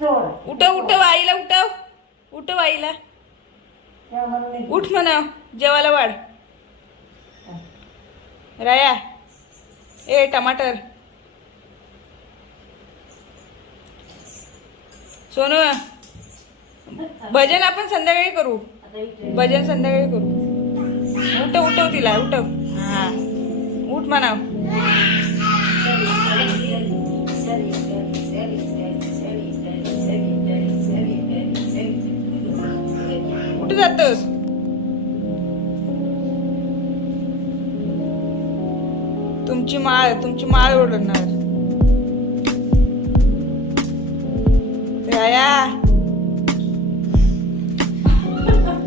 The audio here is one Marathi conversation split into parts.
उठव उठव आईला उठव उठव आईला उठ म्हणा जेवायला वाढ राया ए टमाटर सोनू भजन आपण संध्याकाळी करू भजन संध्याकाळी करू उठव उठव तिला उठव हा उठ म्हणा कुठे जातोस तुमची माळ ओढणार राया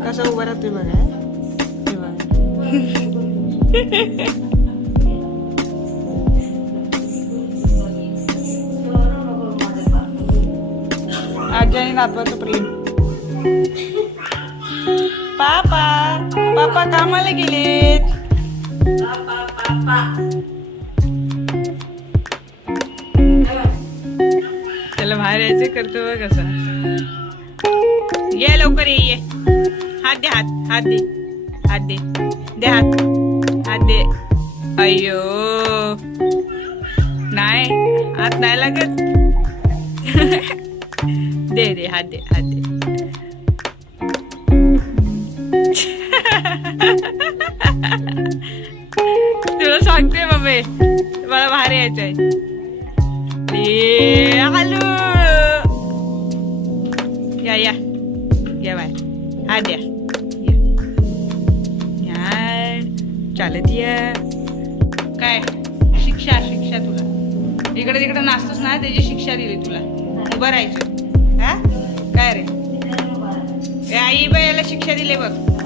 कसा उभा राहतोय बघा आजी आणि नातवाचं प्रेम पापा पापा कामाला गेलेत त्याला बाहेर यायचे करतो बघ कसा ये लवकर ये हात दे हात दे हात दे दे हात दे अय्यो नाही हात नाही लागत दे दे हात दे तुला सांगते मम्मी मला बाहेर यायचंय हॅलो या बाय हा द्या चालत या काय शिक्षा तुला इकडे तिकडे नाचतोस ना त्याची शिक्षा दिली तुला उभं राहायचं हा काय रे आई बाई याला शिक्षा दिली बघ